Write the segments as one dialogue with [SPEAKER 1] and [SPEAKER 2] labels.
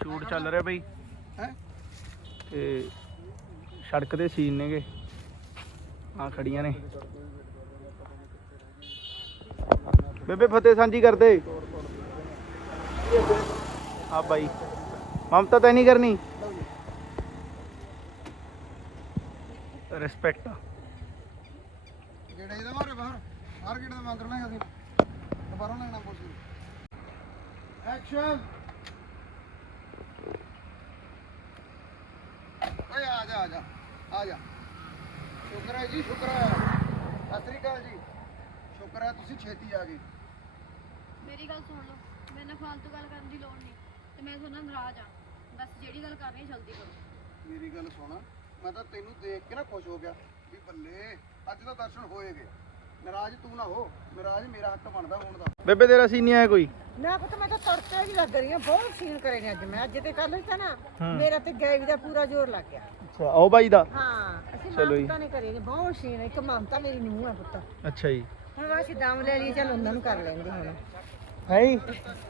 [SPEAKER 1] Shoot ਚੱਲ ਰਿਹਾ ਬਈ
[SPEAKER 2] ਹੈ
[SPEAKER 1] ਤੇ ਸੜਕ ਦੇ ਸੀਨ ਨੇਗੇ ਆ ਖੜੀਆਂ ਨੇ ਬੇਬੇ ਫਤਿਹ ਸਾਂਝੀ ਕਰਦੇ ਆ ਬਾਈ ਮਮਤਾ ਤਾਂ ਨਹੀਂ ਕਰਨੀ ਰਿਸਪੈਕਟ
[SPEAKER 2] ਗੇੜਾ ਇਹਦਾ ਮਾਰੇ ਬਾਹਰ ਹਰ ਗੇੜਾ ਦਾ ਮੰਗ ਕਰਨਾ ਅਸੀਂ ਦੁਬਾਰਾ ਲੈਣਾ ਪੁੱਛ ਐਕਸ਼ਨ ਓਏ ਆ ਜਾ ਆ ਜਾ ਸ਼ੁਕਰ ਹੈ ਜੀ ਸ਼ੁਕਰ ਹੈ ਸਤਿ ਸ੍ਰੀ ਅਕਾਲ ਜੀ ਸ਼ੁਕਰ ਹੈ ਤੁਸੀਂ ਛੇਤੀ ਆ ਗਏ
[SPEAKER 3] ਮੇਰੀ ਗੱਲ ਸੁਣ ਲਓ ਮੇਰੇ ਨਾਲ ਫਾਲਤੂ ਗੱਲ ਕਰਨ ਦੀ ਲੋੜ ਨਹੀਂ ਤੇ ਮੈਂ ਤੁਹਾਨੂੰ ਨਾਰਾਜ਼ ਆ ਬਸ ਜਿਹੜੀ ਗੱਲ ਕਰਨੀ ਜਲਦੀ ਕਰੋ
[SPEAKER 2] ਮੇਰੀ ਗੱਲ ਸੁਣ ਮੈਂ ਤਾਂ ਤੈਨੂੰ ਦੇਖ ਕੇ ਨਾ ਖੁਸ਼ ਹੋ ਗਿਆ ਵੀ ਬੱਲੇ ਅੱਜ ਤਾਂ ਦਰਸ਼ਨ ਹੋਏਗੇ ਨਾਰਾਜ਼ ਤੂੰ ਨਾ ਹੋ ਨਾਰਾਜ਼ ਮੇਰਾ ਹੱਕ ਬਣਦਾ ਹੋਣ ਦਾ
[SPEAKER 1] ਬੇਬੇ ਤੇਰਾ ਸੀਨ ਨਹੀਂ ਆਇਆ ਕੋਈ
[SPEAKER 4] ਨਾ ਪਤਾ ਮੈਂ ਤਾਂ ਤੜਕੇ ਹੀ ਲੱਗ ਰਹੀ ਹਾਂ ਬਹੁਤ ਸੀਨ ਕਰੇ ਨੇ ਅੱਜ ਤੇ ਕੱਲ ਤਾਂ ਨਾ ਮੇਰਾ ਤੇ ਗੈਵੀ ਦਾ ਪੂਰਾ ਜ਼ੋਰ ਲੱਗ ਗਿਆ
[SPEAKER 1] ਅੱਛਾ ਉਹ ਬਾਈ ਦਾ
[SPEAKER 4] ਹਾਂ ਅਸੀਂ
[SPEAKER 1] ਚਲੋ ਜੀ।
[SPEAKER 4] ਮਮਤਾ ਨੇ ਕਰੇ ਨੇ ਬਹੁਤ ਸੀਨ ਇੱਕ ਮਮਤਾ ਮੇਰੀ ਨੂੰਹ ਆ ਪੁੱਤ
[SPEAKER 1] ਅੱਛਾ ਜੀ
[SPEAKER 4] ਹੁਣ ਅਸੀਂ ਦਮ ਲੈ ਲਈ ਚੱਲ ਉਹਨਾਂ ਨੂੰ ਕਰ ਲੈਂਦੇ ਹੁਣ
[SPEAKER 1] ਹੈ ਜੀ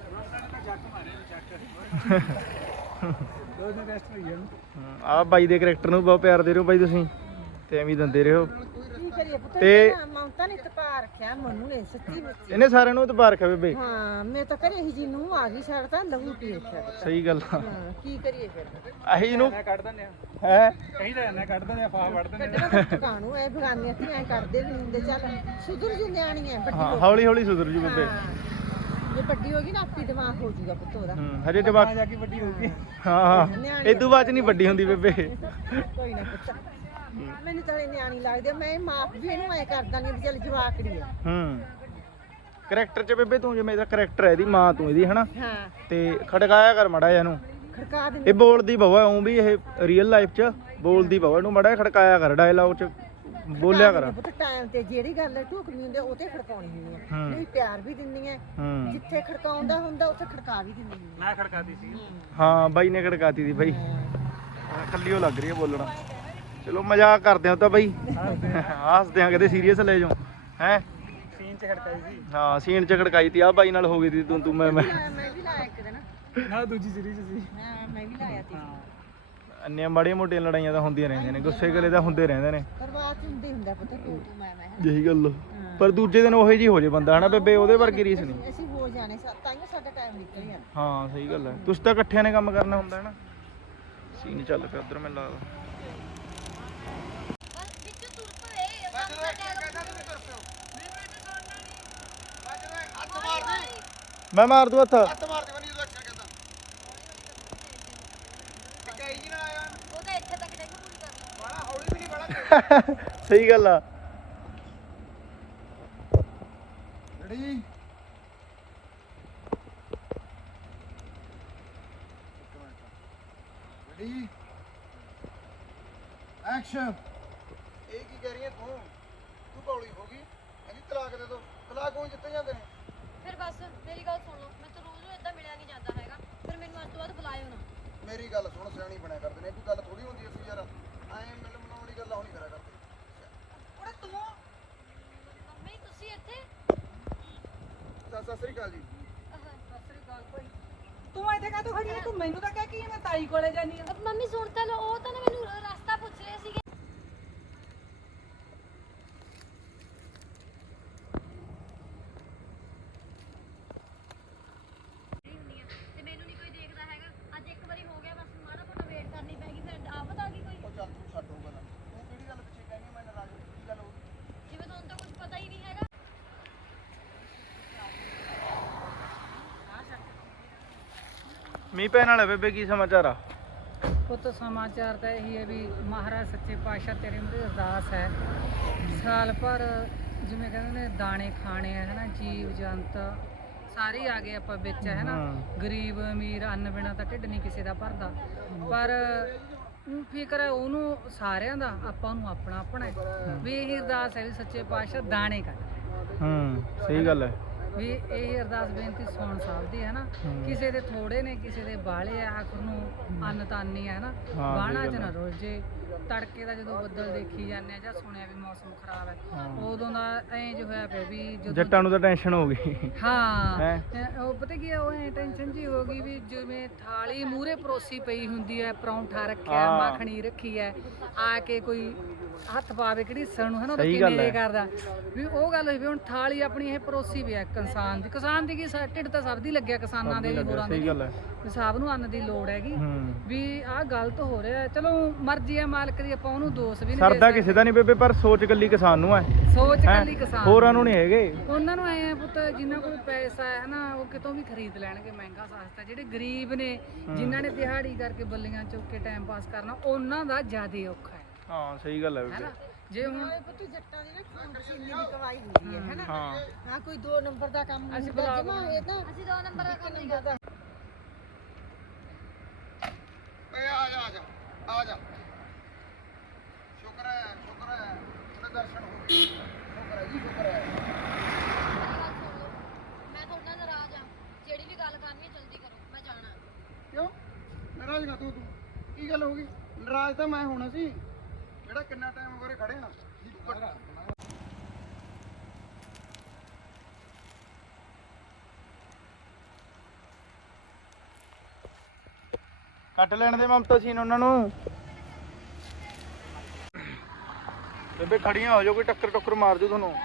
[SPEAKER 1] ਆ ਬਾਈ ਦੇ ਕਰੈਕਟਰ ਨੂੰ ਬਹੁਤ ਪਿਆਰ ਦੇ ਰਹੇ ਹੋ ਬਾਈ ਤੁਸੀਂ ਤੇ ਐਵੇਂ ਦਿੰਦੇ ਰਹੋ
[SPEAKER 4] ਕੀ ਕਰੀਏ ਪੁੱਤ
[SPEAKER 1] ਤੇ-
[SPEAKER 4] ਮਮਤਾ ਨੇ ਤਪਾ ਰੱਖਿਆ ਮੈਨੂੰ ਨੇ ਸੱਚੀ ਵਿੱਚ
[SPEAKER 1] ਇਹਨੇ ਸਾਰਿਆਂ ਨੂੰ ਤਬਾਰ ਰੱਖਿਆ ਬੇਬੇ
[SPEAKER 4] ਹਾਂ ਮੈਂ ਤਾਂ ਕਰੇ ਹੀ ਜੀ ਨੂੰ ਆ ਗਈ ਸਾਡਾ ਤਾਂ ਲਹੂ ਪੀ ਰੱਖਿਆ ਪੁੱਤ।
[SPEAKER 1] ਸਹੀ ਗੱਲ ਆ
[SPEAKER 4] ਹਾਂ ਕੀ ਕਰੀਏ ਫਿਰ
[SPEAKER 1] ਆਹੀ ਨੂੰ ਕੱਢ ਦਿੰਦੇ ਆ ਹੈ
[SPEAKER 5] ਕਹੀ ਤਾਂ ਜਾਂਦਾ ਕੱਢ ਦਿੰਦੇ ਆ ਫਾਹ ਵੜ ਦਿੰਦੇ
[SPEAKER 4] ਕੱਢਣਾ ਤਾਂ ਟਿਕਾਣੂ ਐ ਬਗਾਨੇ ਤੇ ਐ ਕਰਦੇ ਵੀ ਨਹੀਂ ਹੁੰਦੇ ਚੱਲ ਸੁਧਰ ਜੀ ਨਿਆਣੀ ਐ ਵੱਡੀ
[SPEAKER 1] ਹਾਂ
[SPEAKER 4] ਹੋ ਗਈ।
[SPEAKER 1] ਹੌਲੀ ਹੌਲੀ ਸੁਧਰ ਜੂ ਬੇਬੇ
[SPEAKER 4] ਹਾਂ। ਜੇ ਵੱਡੀ ਹੋ ਗਈ ਨਾ ਆਪੀ ਦਿਮਾਗ ਹੋ ਜਾਊਗਾ ਪੁੱਤ ਉਹਦਾ
[SPEAKER 1] ਹਜੇ ਜਵਾਕ
[SPEAKER 5] ਜਾ ਕੇ ਵੱਡੀ ਹੋ ਗਈ
[SPEAKER 1] ਹਾਂ ਹਾਂ ਇਦੋਂ ਬਾਅਦ ਚ ਨਹੀਂ ਵੱਡੀ ਹੁੰਦੀ ਬੇਬੇ
[SPEAKER 4] ਕੋਈ ਨਾ ਪੁੱਤ ਮੈਨੂੰ ਤਾਂ ਇਹ ਨਿਆਣੀ ਲੱਗਦੀ ਆ, ਮੈਂ ਮਾਪ ਵੀ ਇਹਨੂੰ ਐ ਕਰਦਾ ਨਹੀਂ ਵੀ ਚੱਲ ਜਵਾਕੜੀ ਆ
[SPEAKER 1] ਹੂੰ ਕਰੈਕਟਰ ਚ ਬੇਬੇ ਤੂੰ ਜਿਵੇਂ ਇਹਦਾ ਕਰੈਕਟਰ ਹੈ ਇਹਦੀ ਮਾਂ ਤੂੰ ਇਹਦੀ ਹਨਾ
[SPEAKER 4] ਹਾਂ
[SPEAKER 1] ਤੇ ਖੜਕਾਇਆ ਕਰ ਮੜਾ ਜਿਹਾ ਇਹਨੂੰ
[SPEAKER 4] ਖੜਕਾ
[SPEAKER 1] ਇਹ
[SPEAKER 4] ਦਿੰਦੀ
[SPEAKER 1] ਬੋਲਦੀ ਬਵਾ ਉਂ ਵੀ ਇਹ ਰੀਅਲ ਲਾਈਫ ਚ ਬੋਲਦੀ ਬਵਾ ਇਹਨੂੰ ਮੜਾ ਖੜਕਾਇਆ ਕਰ ਡਾਇਲੌਗ ਚ ਬੋਲਿਆ ਕਰ
[SPEAKER 4] ਪੁੱਤ ਟਾਈਮ ਤੇ ਜਿਹੜੀ ਗੱਲ ਢੁਕਣੀ ਹੁੰਦੀ ਆ, ਉਹ ਤੇ ਖੜਕਾਉਣੀ ਹੁੰਦੀ ਆ
[SPEAKER 1] ਹੂੰ।
[SPEAKER 4] ਨਹੀਂ ਪਿਆਰ ਵੀ ਦਿੰਦੀ ਐ
[SPEAKER 1] ਹੂੰ
[SPEAKER 4] ਜਿੱਥੇ ਖੜਕਾਉਂਦਾ ਹੁੰਦਾ ਉੱਥੇ ਖੜਕਾ ਵੀ ਦਿੰਦੀ ਆ
[SPEAKER 5] ਮੈਂ ਖੜਕਾਤੀ ਸੀ
[SPEAKER 1] ਹਾਂ ਬਾਈ ਨੇ ਖੜਕਾਤੀ ਸੀ ਬਾਈ ਕੱਲੀ ਉਹ ਲੱਗ ਰਹੀ ਹੈ ਬੋਲਣਾ ਚਲੋ ਮਜ਼ਾਕ ਕਰਦੇ ਹਾਂ ਤਾਂ ਬਾਈ ਹੱਸਦੇ ਆ ਕਦੇ ਸੀਰੀਅਸ ਲੈ ਜਾਓ ਹੈ
[SPEAKER 5] ਸੀਨ 'ਚ ਖੜਕਾਈ ਸੀ
[SPEAKER 1] ਹਾਂ ਸੀਨ ਚ ਖੜਕਾਈ ਤੀ ਆ ਬਾਈ ਨਾਲ ਹੋ ਗਈ ਤੀ ਤੂੰ ਮੈਂ
[SPEAKER 4] ਮੈਂ ਵੀ ਲਾਇਆ ਇੱਕ ਦਿਨ
[SPEAKER 5] ਨਾਲ ਦੂਜੀ ਸੀਰੀਜ਼ ਸੀ
[SPEAKER 4] ਮੈਂ ਵੀ ਲਾਇਆ ਤੀ
[SPEAKER 1] ਇੰਨੀਆਂ ਮਾੜੀਆਂ ਮੋਟੀਆਂ ਲੜਾਈਆਂ ਤਾਂ ਹੁੰਦੀਆਂ ਰਹਿੰਦੀਆਂ ਨੇ ਗੁੱਸੇ ਗਲੇ ਤਾਂ ਹੁੰਦੇ ਰਹਿੰਦੇ ਨੇ
[SPEAKER 4] ਪਰਵਾਹ ਚ ਹੁੰਦੀ ਹੁੰਦਾ ਪੁੱਤ ਤੂੰ ਮੈਂ
[SPEAKER 1] ਜਿਹੀ ਗੱਲ ਪਰ ਦੂਜੇ ਦਿਨ ਉਹੇ ਜੀ ਹੋ ਜੇ ਬੰਦਾ ਹਨਾ ਬੇਬੇ ਉਹਦੇ ਵਰਗੀ ਰੀਸ ਨਹੀਂ
[SPEAKER 4] ਅਸੀਂ ਹੋ ਜਾਣੇ ਤਾਂ ਹੀ ਸਾਡਾ ਟਾਈਮ ਨਿਕਲ ਜਾਂਦਾ
[SPEAKER 1] ਹਾਂ ਸਹੀ ਗੱਲ ਹੈ ਤੁਸੀਂ ਤਾਂ ਇਕੱਠਿਆਂ ਨੇ ਕੰਮ ਕਰਨਾ ਹੁੰਦਾ ਹੈ ਨਾ ਸੀਨ ਚੱਲ ਪਿਆ ਉਧਰ ਮੈਨੂੰ ਲੱਗਦਾ
[SPEAKER 3] ਬਸ ਵਿੱਚ ਤੁਰ ਪਏ
[SPEAKER 1] ਮੈਂ ਮਾਰ ਦੂ ਹੱਥ
[SPEAKER 2] ਹੱਥ ਮਾਰ ਦੇ ਬਣੀ ਜਦੋਂ ਐਕਸ਼ਨ ਕਹਿੰਦਾ ਟਿਕਾਈ ਜੀ ਨਾਲ ਆਇਆ
[SPEAKER 3] ਉਹ ਤਾਂ ਇੱਥੇ ਤੱਕ ਡੈਕ ਪੂਰੀ ਕਰ ਲਈ
[SPEAKER 2] ਬਾਲਾ ਹੌਲੀ ਵੀ ਨਹੀਂ ਬਾਲਾ
[SPEAKER 1] ਸਹੀ ਗੱਲ ਆ
[SPEAKER 2] ਰੈਡੀ ਰੈਡੀ ਐਕਸ਼ਨ ਇਹ ਕੀ ਕਹਿ ਰਹੀ ਹੈ ਤੂੰ ਬੌਲੀ ਹੋ ਗਈ ਕਹਿੰਦੀ ਤਲਾਕ ਦੇ ਦੋ ਤਲਾਕ ਹੋਈ ਜਿੱਤੇ ਜਾਂਦੇ ਨੇ
[SPEAKER 3] ਫਿਰ ਬਸ ਮੇਰੀ ਗੱਲ ਸੁਣ ਲਓ ਮੈਂ ਤਾਂ ਰੋਜ਼ ਇਦਾਂ ਮਿਲਿਆ ਨਹੀਂ ਜਾਂਦਾ ਹੈਗਾ ਫਿਰ ਮੈਨੂੰ ਅੱਜ ਤੋਂ ਬਾਅਦ ਬੁਲਾਇਓ ਨਾ
[SPEAKER 2] ਮੇਰੀ ਗੱਲ ਸੁਣ ਸਿਆਣੀ ਬਣਿਆ ਕਰਦੇ ਨੇ ਕੋਈ ਗੱਲ ਥੋੜੀ ਹੁੰਦੀ ਐ ਤੂੰ ਯਾਰ ਐਂ ਮਿਲ ਮਨਾਉਣ ਦੀ ਗੱਲਾਂ ਨਹੀਂ ਕਰਿਆ ਕਰਦੇ
[SPEAKER 3] ਉਹਦਾ ਤੂੰ ਮੰਮੀ ਤੁਸੀਂ ਇੱਥੇ
[SPEAKER 2] ਸਤਿ ਸ੍ਰੀ ਅਕਾਲ ਜੀ
[SPEAKER 4] ਤੂੰ ਇੱਥੇ ਕਾਹਤੋਂ ਖੜੀ ਹੈ ਤੂੰ ਮੈਨੂੰ ਤਾਂ ਕਹਿ ਕਿ ਮੈਂ ਤਾਈ ਕੋਲੇ ਜਾਨੀ ਆ
[SPEAKER 3] ਮੰਮੀ ਸੁਣ ਤਾਂ ਲਓ ਉਹ ਤਾਂ ਨਾ ਮੈਨੂੰ ਰਸਤਾ ਪੁੱਛ ਰਹੇ ਸੀਗੇ ਤੇ ਮੈਨੂੰ ਨਹੀਂ ਕੋਈ ਦੇਖਦਾ ਹੈਗਾ ਅੱਜ ਇੱਕ ਵਾਰੀ ਹੋ ਗਿਆ ਬਸ ਮਾੜਾ ਮੋਟਾ ਵੇਟ ਕਰਨੀ ਪੈਗੀ ਫਿਰ ਆਫਤ ਆ ਗਈ ਕੋਈ
[SPEAKER 2] ਉਹ ਚੱਲ ਤੂੰ ਛੱਡੋ ਗੱਲਾਂ ਤੂੰ ਕਿਹੜੀ ਗੱਲ ਪਿੱਛੇ ਕਹਿੰਦੀ ਮੈਂ ਨਾਰਾਜ਼ ਹੋ ਕੀ ਗੱਲ ਹੋ ਗਈ
[SPEAKER 3] ਜਿਵੇਂ ਤੁਹਾਨੂੰ ਤਾਂ ਕੁਝ ਪਤਾ ਹੀ ਨਹੀਂ ਹੈਗਾ
[SPEAKER 1] ਮੀਂਹ ਪੈਣ ਵਾਲਾ ਬੇਬੇ ਕੀ ਸਮਾਚਾਰ ਆ
[SPEAKER 4] ਪੁੱਤ ਸਮਾਚਾਰ ਤਾਂ ਇਹੀ ਹੈ ਵੀ ਮਹਾਰਾਜ ਸੱਚੇ ਪਾਤਸ਼ਾਹ ਤੇਰੇ ਮੂਹਰੇ ਅਰਦਾਸ ਹੈ ਸਾਲ ਭਰ ਜਿਵੇਂ ਕਹਿੰਦੇ ਨੇ ਦਾਣੇ ਖਾਣੇ ਆ ਹਨਾ ਜੀਵ ਜੰਤ ਸਾਰੇ ਆ ਗਏ ਆਪਾਂ ਵਿੱਚ ਹੈ ਨਾ ਗਰੀਬ ਅਮੀਰ ਅੰਨ ਬਿਨਾ ਤਾਂ ਢਿੱਡ ਨਹੀਂ ਕਿਸੇ ਦਾ ਭਰਦਾ ਪਰ ਫਿਕਰ ਹੈ ਉਹਨੂੰ ਸਾਰਿਆਂ ਦਾ ਆਪਾਂ ਨੂੰ ਆਪਣਾ ਆਪਣਾ ਹੈ। ਵੀ ਇਹ ਅਰਦਾਸ ਹੈ ਵੀ ਸੱਚੇ ਪਾਤਸ਼ਾਹ ਦਾਣੇ ਕਰ
[SPEAKER 1] ਸਹੀ ਗੱਲ ਹੈ
[SPEAKER 4] ਵੀ ਇਹ ਅਰਦਾਸ ਬੇਨਤੀ ਸੁਣ ਸਕਦੀ ਹੈ ਨਾ। ਕਿਸੇ ਦੇ ਥੋੜੇ ਨੇ, ਕਿਸੇ ਦੇ ਬਾਹਲੇ ਆ, ਆਖਰ ਨੂੰ ਅੰਨ ਤਾਨੀ ਹੈ ਨਾ।
[SPEAKER 1] ਹਾਂ,
[SPEAKER 4] ਬਾਣਾ
[SPEAKER 1] ਸਹੀ
[SPEAKER 4] ਚ
[SPEAKER 1] ਗੱਲ
[SPEAKER 4] ਨਾ ਰੁੱਝੇ। ਤੜਕੇ ਦਾ ਜਦੋਂ ਬੱਦਲ ਦੇਖੀ ਜਾਂਦੇ ਆ ਜਾਂ ਸੁਣਿਆ ਵੀ ਮੌਸਮ ਖਰਾਬ ਹੈ, ਉਦੋਂ ਦਾ ਐਂ ਜੋ ਹੋਇਆ ਪਿਆ ਵੀ ਜਦੋਂ
[SPEAKER 1] ਜੱਟਾਂ ਨੂੰ ਤਾਂ ਟੈਨਸ਼ਨ ਹੋ ਗਈ।
[SPEAKER 4] ਹਾਂ
[SPEAKER 1] ਹੈਂ?
[SPEAKER 4] ਉਹ ਪਤਾ ਕੀ ਹੈ, ਉਹ ਐ ਟੈਨਸ਼ਨ ਜੀ ਹੋ ਗਈ ਵੀ ਜਿਵੇਂ ਥਾਲੀ ਮੂਹਰੇ ਪਰੋਸੀ ਪਈ ਹੁੰਦੀ ਹੈ, ਪਰੌਂਠਾ ਰੱਖਿਆ,
[SPEAKER 1] ਹਾਂ।
[SPEAKER 4] ਮੱਖਣੀ ਰੱਖੀ ਹੈ, ਆ ਕੇ ਕੋਈ ਹੱਥ ਪਾਵੇ ਕਿਹੜੀਸਣ ਨੂੰ, ਹਨਾ ਉਹ
[SPEAKER 1] ਸਹੀ ਗੱਲ
[SPEAKER 4] ਕਿਵੇਂ
[SPEAKER 1] ਹੈ।
[SPEAKER 4] ਕਰਦਾ ਵੀ ਉਹ ਗੱਲ ਹੋਈ ਵੀ ਹੁਣ ਥਾਲੀ ਆਪਣੀ ਇਹ ਪਰੋਸੀ ਵੀ ਹੈ ਕਿਸਾਨ ਦੀ ਕੀ ਢਿੱਡ ਤਾਂ ਸਭ ਦੀ ਲੱਗਿਆ, ਕਿਸਾਨਾਂ ਦੇ ਵੀ, ਹੋਰਾਂ ਦੇ
[SPEAKER 1] ਸਹੀ ਗੱਲ ਹੈ।
[SPEAKER 4] ਵੀ ਸਭ ਨੂੰ ਅੰਨ ਦੀ ਲੋੜ ਹੈਗੀ ਵੀ ਆਹ ਗਲਤ ਹੋ ਰਿਹਾ। ਚਲੋ ਮਰਜ਼ੀ ਹੈ ਮਾਲਕ ਦੀ, ਆਪਾਂ ਉਹਨੂੰ ਦੋਸ਼ ਵੀ ਨਹੀਂ ਦੇ
[SPEAKER 1] ਸਰਦਾ ਕਿਸੇ ਦਾ ਨਹੀਂ ਬੇਬੇ, ਪਰ ਸੋਚ ਗੱਲੀ ਕਿਸਾਨ ਨੂੰ ਹੈ,
[SPEAKER 4] ਸੋਚ
[SPEAKER 1] ਹੈਂ?
[SPEAKER 4] ਕੱਲੀ ਕਿਸਾਨ
[SPEAKER 1] ਹੋਰਾਂ ਨੂੰ ਨਹੀਂ ਹੈਗੇ।
[SPEAKER 4] ਉਹਨਾਂ ਨੂੰ ਐ ਪੁੱਤ ਜਿਨ੍ਹਾਂ ਕੋਲ ਪੈਸਾ ਹੈ ਨਾ, ਉਹ ਕਿਤੋਂ ਵੀ ਖਰੀਦ ਲੈਣਗੇ ਮਹਿੰਗਾ ਸਸਤਾ। ਜਿਹੜੇ ਗਰੀਬ ਨੇ, ਜਿਨ੍ਹਾਂ ਨੇ ਦਿਹਾੜੀ ਕਰਕੇ ਬੱਲੀਆਂ ਚੁੱਕ ਕੇ ਟਾਈਮ ਪਾਸ ਕਰਨਾ, ਉਹਨਾਂ ਦਾ ਜ਼ਿਆਦਾ ਔਖਾ ਹੈ।
[SPEAKER 1] ਹਾਂ ਸਹੀ ਗੱਲ ਹੈ ਬੇਬੇ।
[SPEAKER 4] ਹੈਨਾ ਜੇ ਹੁਣ
[SPEAKER 6] ਪੁੱਤ ਜੱਟਾਂ ਦੀ ਨਾ ਖੂਨ ਪਸੀਨੇ ਦੀ ਕਮਾਈ ਹੁੰਦੀ ਹੈ ਹੈਨਾ।
[SPEAKER 1] ਹਾਂ
[SPEAKER 6] ਹਾਂ ਕੋਈ 2 ਨੰਬਰ ਦਾ ਕੰਮ
[SPEAKER 4] ਅਸੀਂ
[SPEAKER 6] ਹੁੰਦਾ
[SPEAKER 4] ਬੁਲਾ
[SPEAKER 6] ਜਮਾ ਇਹ ਤਾਂ
[SPEAKER 3] ਅਸੀਂ 2 ਨੰਬਰ ਦਾ ਕੰਮ ਨਹੀਂ
[SPEAKER 6] ਨੰਬਰ ਦਾ
[SPEAKER 2] ਓਏ ਆ ਜਾ ਆ ਜਾ ਆ ਜਾ। ਸ਼ੁਕਰ ਹੈ ਉਹਦੇ ਦਰਸ਼ਨ ਹੋ ਗਏ। ਸ਼ੁਕਰ ਹੈ ਜੀ, ਸ਼ੁਕਰ ਹੈ।
[SPEAKER 3] ਮੇਰੀ ਗੱਲ ਸੁਣ ਲਓ, ਮੈਂ ਤੁਹਾਡੇ ਨਾਲ ਨਾਰਾਜ਼ ਆ। ਜਿਹੜੀ ਵੀ ਗੱਲ ਕਰਨੀ ਹੈ ਜਲਦੀ ਕਰੋ, ਮੈਂ ਜਾਣਾ।
[SPEAKER 2] ਕਿਉਂ ਨਾਰਾਜ਼ ਨਾ ਤੂੰ ਕੀ ਗੱਲ ਹੋ ਗਈ? ਨਾਰਾਜ਼ ਤਾਂ ਮੈਂ ਹੋਣਾ ਸੀ, ਜਿਹੜਾ ਕਿੰਨਾ ਟਾਈਮ ਹੋ ਗਿਆ ਖੜੇ ਆ।
[SPEAKER 1] ਕੱਟ ਲੈਣ ਦੇ ਮਮਤਾ ਸੀਨ ਉਹਨਾਂ ਨੂੰ। ਬੇਬੇ ਖੜੀਆਂ ਹੋ ਜਾਓ, ਕੋਈ ਟੱਕਰ ਮਾਰ ਜੂ ਤੁਹਾਨੂੰ।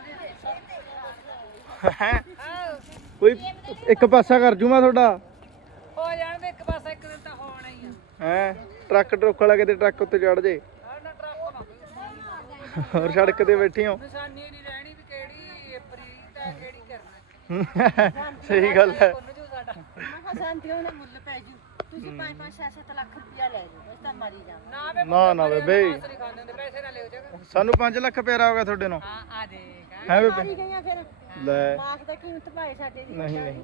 [SPEAKER 1] ਹੈਂ? ਕੋਈ ਇੱਕ ਪਾਸਾ ਕਰ ਜੂ ਮੈਂ ਤੁਹਾਡਾ।
[SPEAKER 4] ਹੋ ਜਾਣ ਦੇ ਇੱਕ ਪਾਸਾ, ਇੱਕ ਦਿਨ ਤਾਂ ਹੋਣਾ ਹੀ ਆ।
[SPEAKER 1] ਹੈ ਟਰੱਕ ਵਾਲਾ ਕਿਤੇ ਟਰੱਕ ਉੱਤੇ ਚੜ ਜੇ।
[SPEAKER 4] ਨਾ ਟਰੱਕ ਨਾ
[SPEAKER 1] ਹੋਰ ਸੜਕ ਤੇ ਬੈਠੀ ਹੋ।
[SPEAKER 4] ਨਿਸ਼ਾਨੀ ਨਹੀਂ ਰਹਿਣੀ ਵੀ ਕਿਹੜੀ ਪ੍ਰੀਤ ਹੈ ਕਿਹੜੀ ਕਰਨਾ।
[SPEAKER 1] ਸਹੀ ਗੱਲ ਹੈ।
[SPEAKER 4] ਉਹਨੂੰ ਜੋ ਸਾਡਾ
[SPEAKER 6] ਮੈਂ ਕਿਹਾ ਸ਼ਾਂਤੀਆਂ ਨਾਲ ਮੁੱਲ ਪੈ ਜੂ। ਤੁਸੀਂ 5-5 6-7 ਲੱਖ ਰੁਪਇਆ ਲੈ ਜਾਓ, ਬਸ ਤਾਂ ਮਾਰੀ ਜਾ।
[SPEAKER 1] ਨਾ ਬੇਬੇ,
[SPEAKER 4] ਨਹੀਂ ਖਾਂਦੇ ਹੁੰਦੇ, ਪੈਸੇ ਨਾ ਲਿਓ ਜਗਾ।
[SPEAKER 1] ਸਾਨੂੰ 5 ਲੱਖ ਪਿਆਰਾ ਹੋ ਗਿਆ ਤੁਹਾਡੇ ਨੂੰ।
[SPEAKER 4] ਹਾਂ ਆ ਦੇਖ
[SPEAKER 1] ਹੈ ਬੇਬੇ?
[SPEAKER 6] ਮਾਰੀ ਗਈਆਂ ਫਿਰ
[SPEAKER 1] ਲੈ
[SPEAKER 6] ਮਾਖ ਦਾ ਕੀਮਤ ਭਾਏ ਸਾਡੇ ਦੀ।
[SPEAKER 1] ਨਹੀਂ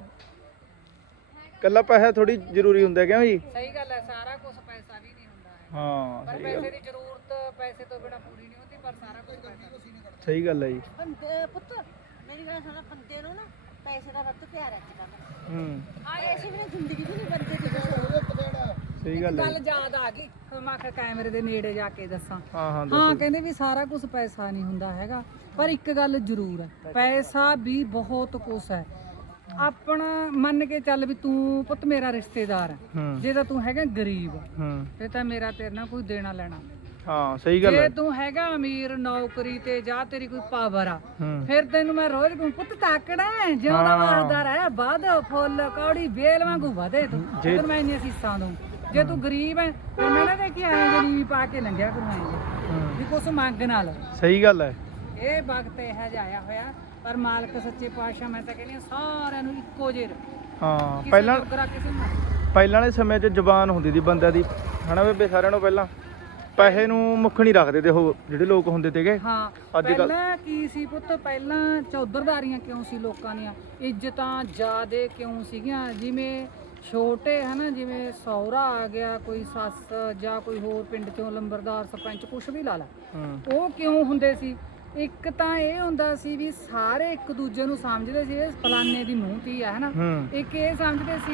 [SPEAKER 1] ਕੱਲਾ ਪੈਸਾ ਥੋੜੀ ਜ਼ਰੂਰੀ ਹੁੰਦਾ ਕਿਉਂ ਜੀ?
[SPEAKER 4] ਸਹੀ ਗੱਲ ਹੈ, ਸਾਰਾ ਕੁਝ ਪੈਸਾ ਵੀ ਨਹੀਂ ਹੁੰਦਾ ਹੈ।
[SPEAKER 1] ਹਾਂ
[SPEAKER 4] ਪਰ
[SPEAKER 1] ਸਹੀ ਗੱਲ।
[SPEAKER 4] ਪੈਸੇ ਦੀ ਜ਼ਰੂਰਤ ਪੈਸੇ ਤੋਂ ਬਿਨਾ ਪੂਰੀ ਨਹੀਂ ਹੁੰਦੀ, ਪਰ ਸਾਰਾ ਕੁਝ ਪੈਸਾ।
[SPEAKER 1] ਸਹੀ ਗੱਲ ਹੈ ਜੀ।
[SPEAKER 6] ਬੰਦੇ ਪੁੱਤ ਮੇਰੀ ਗੱਲ ਸੁਣ, ਬੰਦੇ ਨੂੰ ਨਾ ਪੈਸੇ ਦਾ ਵੱਧ ਪਿਆਰ ਹੈ ਅੱਜ ਕੱਲ੍ਹ।
[SPEAKER 1] ਹੂੰ
[SPEAKER 6] ਪੈਸੇ ਵੀ ਜ਼ਿੰਦਗੀ ਦੀ ਨਹੀਂ ਬੰਦੇ ਦੀ ਕੁਛ।
[SPEAKER 1] ਸਹੀ ਗੱਲ ਹੈ
[SPEAKER 4] ਗੱਲ
[SPEAKER 1] ਜੀ।
[SPEAKER 4] ਯਾਦ ਆ ਗਈ, ਮੈਂ ਆਖਿਆ ਕੈਮਰੇ ਦੇ ਨੇੜੇ ਜਾ ਕੇ ਦੱਸਾਂ।
[SPEAKER 1] ਹਾਂ
[SPEAKER 4] ਹਾਂ
[SPEAKER 1] ਦੱਸੋ।
[SPEAKER 4] ਕਹਿੰਦੇ ਵੀ ਸਾਰਾ ਕੁਝ ਪੈਸਾ ਨਹੀਂ ਹੁੰਦਾ ਹੈਗਾ, ਪਰ ਇੱਕ ਗੱਲ ਜ਼ਰੂਰ ਹੈ, ਪੈਸਾ ਵੀ ਬਹੁਤ ਕੁਛ ਹੈ। ਆਪਣਾ ਮੰਨ ਕੇ ਚੱਲ ਵੀ ਤੂੰ ਪੁੱਤ ਮੇਰਾ ਰਿਸ਼ਤੇਦਾਰ ਹੈ,
[SPEAKER 1] ਹੂੰ
[SPEAKER 4] ਜੇ ਤਾਂ ਤੂੰ ਹੈਗਾ ਗਰੀਬ,
[SPEAKER 1] ਹੂੰ
[SPEAKER 4] ਫਿਰ ਤਾਂ ਮੇਰਾ ਤੇਰੇ ਨਾਲ ਕੋਈ ਦੇਣਾ ਲੈਣਾ।
[SPEAKER 1] ਹਾਂ ਸਹੀ ਗੱਲ
[SPEAKER 4] ਜੇ
[SPEAKER 1] ਹੈ।
[SPEAKER 4] ਤੂੰ ਹੈਗਾ ਅਮੀਰ, ਨੌਕਰੀ ਤੇ ਜਾਂ ਤੇਰੀ ਕੋਈ ਪਾਵਰ ਆ,
[SPEAKER 1] ਹੂੰ
[SPEAKER 4] ਫਿਰ ਤੈਨੂੰ ਮੈਂ ਰੋਜ਼ ਕਹੂੰ ਪੁੱਤ ਤਾਕੜਾ ਹੈ, ਜਿਉਂਦਾ ਵਾਸਦਾ ਰਹਿ, ਵੱਧ ਫੁੱਲ ਕੌੜੀ ਬੇਲ ਵਾਂਗੂ ਵਧੇ ਤੂੰ, ਤੈਨੂੰ ਮੈਂ ਇੰਨੀਆਂ ਸੀਸਾਂ ਦੂੰ। ਜੇ ਤੂੰ ਗਰੀਬ ਹੈ ਤਾਂ ਮੈਂ ਨਾ ਦੇਖੀ ਆਏ ਗਰੀਬੀ ਪਾ ਕੇ ਲੰਘਿਆ ਕਰਵਾਏਂਗੇ ਵੀ ਕੁਛ ਮੰਗ ਨਾਲ।
[SPEAKER 1] ਸਹੀ ਗੱਲ ਹੈ।
[SPEAKER 4] ਇਹ ਵਕਤ ਇਹ ਜਿਹਾ ਆਇਆ ਹੋਇਆ, ਪਰ ਮਾਲਕ ਸੱਚੇ ਪਾਤਸ਼ਾਹ ਮੈਂ ਤਾਂ ਕਹਿੰਦੀ ਹਾਂ ਸਾਰਿਆਂ ਨੂੰ ਇੱਕੋ ਜਿਹੇ ਰੱਖੇ।
[SPEAKER 1] ਹਾਂ
[SPEAKER 4] ਕਿਸੇ
[SPEAKER 1] ਪਹਿਲਾਂ
[SPEAKER 4] ਜੋਗਰਾ ਕਿਸੇ ਨੂੰ ਨਾ।
[SPEAKER 1] ਪਹਿਲਾਂ ਵਾਲੇ ਸਮੇਂ 'ਚ ਜ਼ਬਾਨ ਹੁੰਦੀ ਸੀ ਬੰਦਿਆਂ ਦੀ, ਹਨਾ ਬੇਬੇ? ਸਾਰਿਆਂ ਨੂੰ ਪਹਿਲਾਂ ਪੈਸੇ ਨੂੰ ਮੁੱਖ ਨਹੀਂ ਰੱਖਦੇ ਤੇ ਉਹ ਜਿਹੜੇ ਲੋਕ ਹੁੰਦੇ ਤੇਗੇ।
[SPEAKER 4] ਹਾਂ
[SPEAKER 1] ਅੱਜ ਕੱਲ੍ਹ-
[SPEAKER 4] ਪਹਿਲਾਂ ਕੀ ਸੀ ਪੁੱਤ, ਪਹਿਲਾਂ ਚੌਧਰਦਾਰੀਆਂ ਕਿਉਂ ਸੀ ਲੋਕਾਂ ਦੀਆਂ, ਇੱਜ਼ਤਾਂ ਜ਼ਿਆਦੇ ਕਿਉਂ ਸੀਗੀਆਂ? ਜਿਵੇਂ ਛੋਟੇ ਹਨਾ, ਜਿਵੇਂ ਸਹੁਰਾ ਆ ਗਿਆ, ਕੋਈ ਸੱਸ ਜਾਂ ਕੋਈ ਹੋਰ ਪਿੰਡ ਚੋਂ ਲੰਬਰਦਾਰ, ਸਰਪੰਚ, ਕੁਛ ਵੀ ਲਾ ਲਾ, ਉਹ ਕਿਉਂ ਹੁੰਦੇ ਸੀ? ਇੱਕ ਤਾਂ ਇਹ ਹੁੰਦਾ ਸੀ ਵੀ ਸਾਰੇ ਇੱਕ ਦੂਜੇ ਨੂੰ ਸਮਝਦੇ ਸੀ, ਇਹ ਫਲਾਨੇ ਦੀ ਨੂੰਹ ਧੀ ਹੈ ਹਨਾ।
[SPEAKER 1] ਹੂੰ
[SPEAKER 4] ਇੱਕ ਇਹ ਸਮਝਦੇ ਸੀ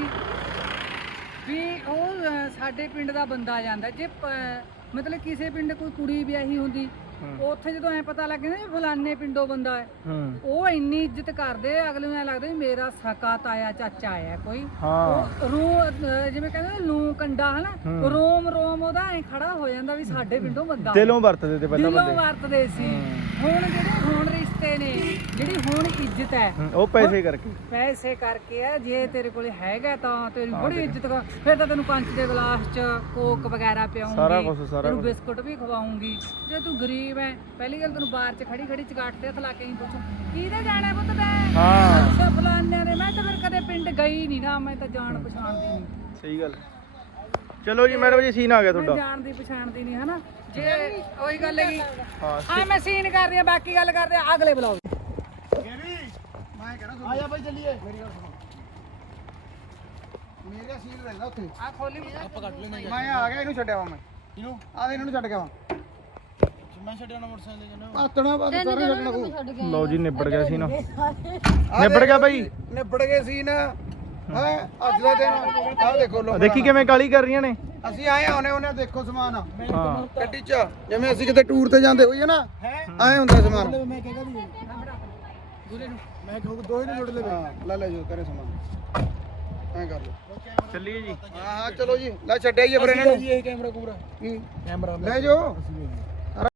[SPEAKER 4] ਵੀ ਉਹ ਸਾਡੇ ਪਿੰਡ ਦਾ ਬੰਦਾ ਜਾਂਦਾ। ਜੇ ਮਤਲਬ ਕਿਸੇ ਪਿੰਡ ਕੋਈ ਕੁੜੀ ਵਿਆਹੀ ਹੁੰਦੀ, ਉੱਥੇ ਜਦੋਂ ਐ ਪਤਾ ਲੱਗ ਜਾਂਦਾ ਵੀ ਫਲਾਨੇ ਪਿੰਡੋਂ ਬੰਦਾ ਹੈ,
[SPEAKER 1] ਹੂੰ
[SPEAKER 4] ਉਹ ਇੰਨੀ ਇੱਜ਼ਤ ਕਰਦੇ, ਅਗਲੇ ਨੂੰ ਐ ਲੱਗਦਾ ਵੀ ਮੇਰਾ ਸਕਾ ਤਾਇਆ ਚਾਚਾ ਆਇਆ ਕੋਈ।
[SPEAKER 1] ਹਾਂ
[SPEAKER 4] ਉਹ ਜਿਵੇਂ ਕਹਿੰਦੇ ਨਾ ਲੂ ਕੰਡਾ ਹਨਾ, ਰੋਮ ਉਹਦਾ ਐ ਖੜਾ ਹੋ ਜਾਂਦਾ ਵੀ ਸਾਡੇ ਪਿੰਡੋਂ ਬੰਦਾ ਆਇਆ।
[SPEAKER 1] ਦਿਲੋਂ ਵਰਤਦੇ ਤੇ ਪਹਿਲਾਂ
[SPEAKER 4] ਦਿਲੋਂ
[SPEAKER 1] ਬੰਦੇ।
[SPEAKER 4] ਵਰਤਦੇ ਸੀ। ਹੁਣ ਜਿਹੜੇ ਹੁਣ ਰਿਸ਼ਤੇ ਨੇ, ਜਿਹੜੀ ਹੁਣ ਇੱਜ਼ਤ ਹੈ,
[SPEAKER 1] ਉਹ ਪੈਸੇ ਕਰਕੇ।
[SPEAKER 4] ਪੈਸੇ ਕਰਕੇ ਆ। ਜੇ ਤੇਰੇ ਕੋਲ ਹੈਗਾ ਤਾਂ ਤੇਰੀ ਬੜੀ ਇੱਜ਼ਤ ਕਰ, ਫਿਰ ਤਾਂ ਤੈਨੂੰ ਕੰਚ ਦੇ ਗਲਾਸ 'ਚ ਕੋਕ ਵਗੈਰਾ
[SPEAKER 1] ਸਾਰਾ
[SPEAKER 4] ਪਿਆਉਂਗੀ,
[SPEAKER 1] ਕੁਛ, ਸਾਰਾ
[SPEAKER 4] ਤੈਨੂੰ
[SPEAKER 1] ਕੁਛ।
[SPEAKER 4] ਬਿਸਕੁਟ ਵੀ ਖਵਾਉਂਗੀ। ਜੇ ਤੂੰ ਗਰੀਬ ਹੈ, ਪਹਿਲੀ ਗੱਲ ਤੈਨੂੰ ਬਾਹਰ 'ਚ ਖੜੀ ਚਗਾਟ ਤੇ ਹੱਥ ਲਾ ਕੇ ਹੀ ਪੁੱਛ ਕਿਹਦੇ ਜਾਣਾ ਪੁੱਤ ਤੈਂ?
[SPEAKER 1] ਹਾਂ
[SPEAKER 4] ਫਲਾਨਿਆਂ ਦੇ। ਮੈਂ ਤਾਂ ਫਿਰ ਕਦੇ ਪਿੰਡ ਗਈ ਨਹੀਂ ਨਾ, ਮੈਂ ਤਾਂ ਜਾਣ ਪਛਾਣਦੀ ਨਹੀਂ।
[SPEAKER 1] ਸਹੀ ਗੱਲ। ਚਲੋ ਜੀ ਮੈਡਮ ਜੀ, ਸੀਨ ਆ ਗਿਆ
[SPEAKER 4] ਮੈਂ
[SPEAKER 1] ਤੁਹਾਡਾ।
[SPEAKER 4] ਜਾਣਦੀ ਪਛਾਣਦੀ ਨਹੀਂ ਹਨਾ। ਜੇ ਉਹੀ ਗੱਲ ਹੈਗੀ,
[SPEAKER 1] ਹਾਂ
[SPEAKER 4] ਆ ਮੈਂ ਸੀਨ ਕਰ ਰਹੀ ਹਾਂ, ਬਾਕੀ ਗੱਲ ਕਰਦੇ ਆ ਅਗਲੇ ਬਲੌਗ।
[SPEAKER 2] ਮੈਂ ਕਹਿਣਾ ਆਇਆ ਬਾਈ ਚੱਲੀਏ। ਮੇਰੀ ਗੱਲ ਸੁਣੋ, ਮੇਰਾ ਸੀਨ ਰਹਿੰਦਾ ਉੱਥੇ।
[SPEAKER 4] ਆ ਖੋਲੀ
[SPEAKER 2] ਮੈਂ ਆ ਗਿਆ, ਇਹਨੂੰ ਛੱਡਿਆ ਵਾ ਮੈਂ। ਇਹਨੂੰ ਆ ਇਹਨਾਂ ਨੂੰ ਛੱਡ ਗਿਆ ਵਾ। ਆਤਣਾ ਬਾਅਦ ਸਾਰਾ ਛੱਡਣਾ ਕੋ
[SPEAKER 3] ਛੱਡ ਕੇ
[SPEAKER 1] ਲਓ ਜੀ ਨਿਬੜ ਗਿਆ ਸੀ ਨਾ ਨਿਬੜ ਗਿਆ ਬਾਈ
[SPEAKER 2] ਨਿਬੜ ਗਏ ਸੀ ਨਾ ਹੈ ਅੱਜ ਦਾ ਦਿਨ ਆਹ ਦੇਖੋ ਲੋ
[SPEAKER 1] ਦੇਖੀ ਕਿਵੇਂ ਕਾਲੀ ਕਰ ਰਹੀਆਂ ਨੇ
[SPEAKER 2] ਅਸੀਂ ਆਏ ਆਉਨੇ ਉਹਨੇ ਦੇਖੋ ਸਮਾਨ
[SPEAKER 1] ਹਾਂ
[SPEAKER 2] ਗੱਡੀ 'ਚ ਜਿਵੇਂ ਅਸੀਂ ਕਿਤੇ ਟੂਰ ਤੇ ਜਾਂਦੇ ਹੋਈਏ ਨਾ ਆਏ ਹੁੰਦਾ ਸਮਾਨ
[SPEAKER 5] ਮੈਂ ਕਹੇਗਾ ਦੀ ਮੈਂ ਕਹੂੰ ਦੋ ਹੀ ਨੇ ਜੁੜ ਲੈ
[SPEAKER 2] ਲੈ ਲੈ ਜੋ ਕਰੇ ਸਮਾਨ ਐ ਕਰ ਲੋ
[SPEAKER 1] ਚੱਲੀਏ ਜੀ
[SPEAKER 2] ਹਾਂ ਹਾਂ ਚਲੋ ਜੀ ਲੈ ਛੱਡਿਆ ਜੀ ਫਿਰ ਇਹਨਾਂ ਨੂੰ
[SPEAKER 5] ਇਹ ਕੈਮਰਾ ਕੂਮਰਾ
[SPEAKER 2] ਕੀ
[SPEAKER 5] ਕੈਮਰਾ
[SPEAKER 2] ਲੈ ਜਾਓ